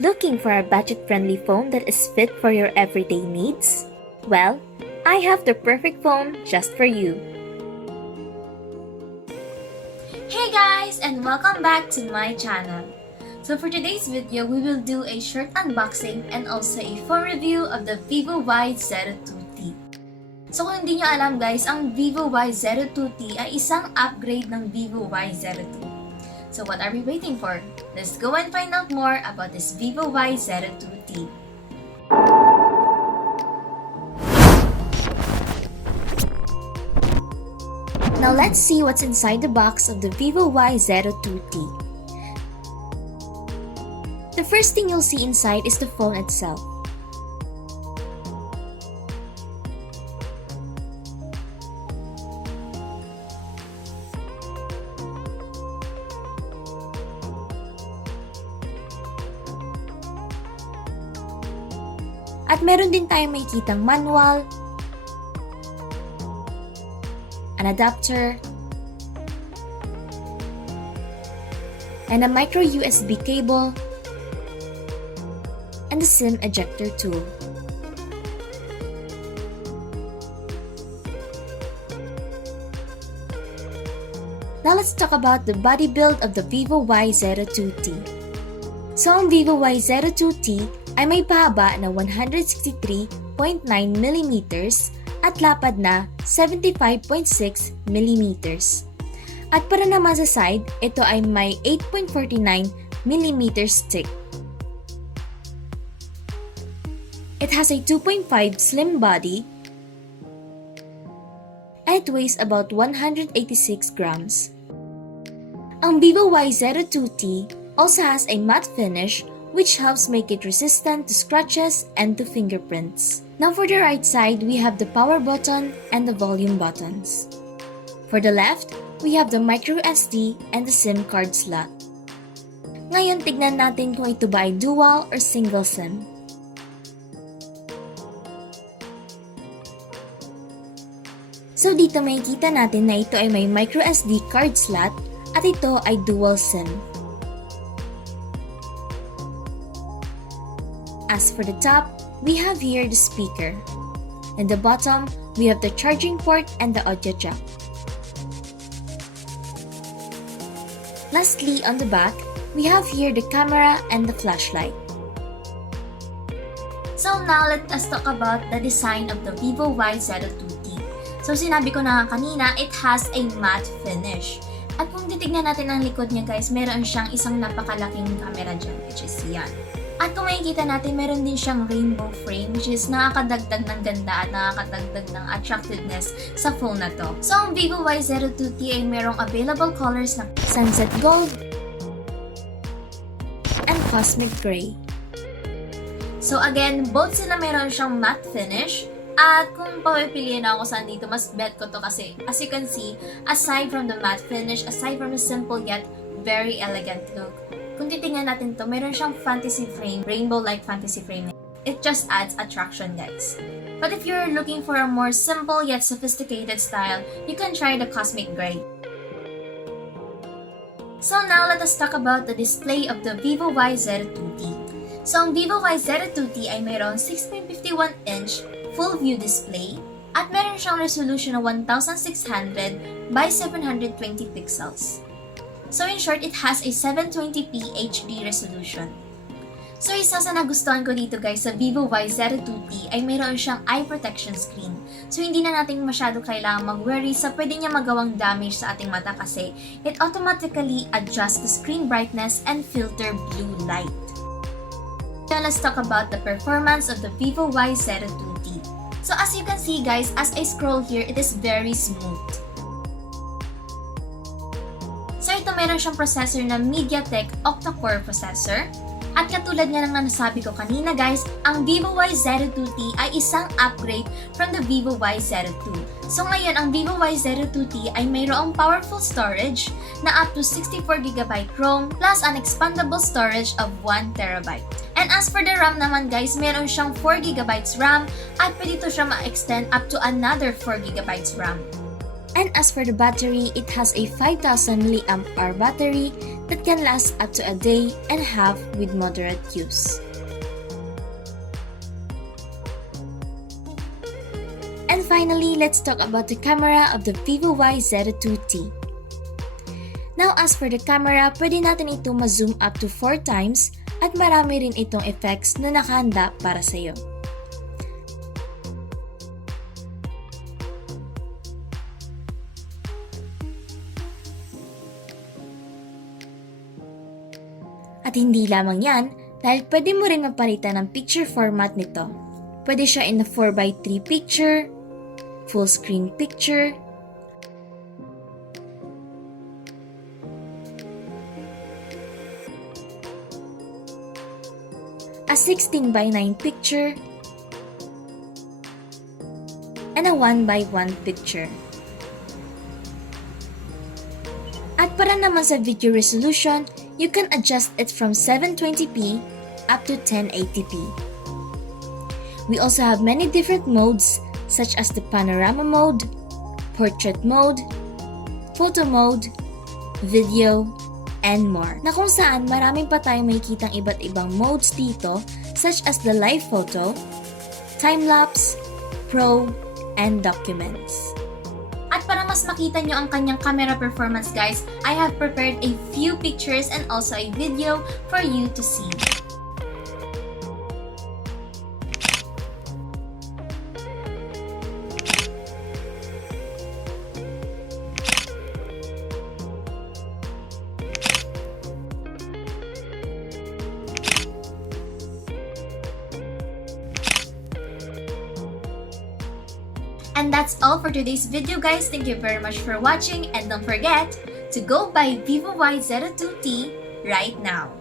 Looking for a budget-friendly phone that is fit for your everyday needs? Well, I have the perfect phone just for you. Hey guys, and welcome back to my channel. So for today's video, we will do a short unboxing and also a phone review of the Vivo Y02t. So kung hindi nyo alam guys, ang Vivo Y02t ay isang upgrade ng Vivo Y02. So what are we waiting for? Let's go and find out more about this Vivo Y02t. Now let's see what's inside the box of the Vivo Y02t. The first thing you'll see inside is the phone itself. At meron din tayong makikitang manual, an adapter, and a micro USB cable, and the SIM ejector tool. Now let's talk about the body build of the Vivo Y02t. So ang Vivo Y02t ay may pahaba na 163.9mm at lapad na 75.6 mm. At para naman sa side, ito ay may 8.49mm stick. It has a 2.5 slim body and it weighs about 186 grams. Ang Vivo Y02t also has a matte finish which helps make it resistant to scratches and to fingerprints. Now for the right side, we have the power button and the volume buttons. For the left, we have the micro SD and the SIM card slot. Ngayon, tignan natin kung ito ba ay dual or single SIM. So dito makikita natin na ito ay may micro SD card slot at ito ay dual SIM. As for the top, we have here the speaker. In the bottom, we have the charging port and the audio jack. Lastly, on the back, we have here the camera and the flashlight. So now let us talk about the design of the Vivo Y02t. So sinabi ko na kanina, it has a matte finish. At kung titignan natin ang likod niya guys, meron siyang isang napakalaking camera dyan, which is yan. At kung makikita natin, meron din siyang rainbow frame which is nakakadagdag ng ganda at nakakadagdag ng attractiveness sa phone na to. So, ang Vivo Y02t ay merong available colors na Sunset Gold and Cosmic Gray. So again, both sila meron siyang matte finish. At kung papipiliin ako saan dito, mas bet ko to kasi as you can see, aside from the matte finish, aside from the simple yet very elegant look, kung titingnan natin to, meron siyang fantasy frame, rainbow-like fantasy frame. It just adds attraction, guys. But if you're looking for a more simple yet sophisticated style, you can try the Cosmic Gray. So now let us talk about the display of the Vivo Y02t. So ang Vivo Y02t ay mayroong 6.51-inch full view display at meron siyang resolution na 1600 by 720 pixels. So in short, it has a 720p HD resolution. So isa sa nagustuhan ko dito guys sa Vivo Y02t ay mayroon siyang eye protection screen. So hindi na natin masyado kailangan mag-worry sa pwede niya magawang damage sa ating mata kasi it automatically adjusts the screen brightness and filter blue light. Now let's talk about the performance of the Vivo Y02t. So as you can see guys, as I scroll here, it is very smooth. So ito meron siyang processor na MediaTek octa-core processor. At katulad nga ng nasabi ko kanina guys, ang Vivo Y02t ay isang upgrade from the Vivo Y02. So ngayon, ang Vivo Y02t ay mayroong powerful storage na up to 64GB ROM plus an expandable storage of 1TB. And as for the RAM naman guys, meron siyang 4GB RAM at pwede ito siya ma-extend up to another 4GB RAM. And as for the battery, it has a 5000 mAh battery that can last up to a day and a half with moderate use. And finally, let's talk about the camera of the Vivo Y02t. Now as for the camera, pwede natin ito ma-zoom up to 4 times at marami rin itong effects na nakahanda para sa iyo. At hindi lamang yan, dahil pwede mo rin mapalitan ng picture format nito. Pwede siya in a 4x3 picture, full screen picture, a 16x9 picture, and a 1x1 picture. At para naman sa video resolution, you can adjust it from 720p up to 1080p. We also have many different modes such as the panorama mode, portrait mode, photo mode, video, and more. Na kung saan maraming pa tayong makikitang iba't ibang modes dito such as the live photo, time-lapse, pro, and documents. At para mas makita nyo ang kanyang camera performance guys, I have prepared a few pictures and also a video for you to see. And that's all for today's video guys. Thank you very much for watching and don't forget to go buy Vivo Y02t right now.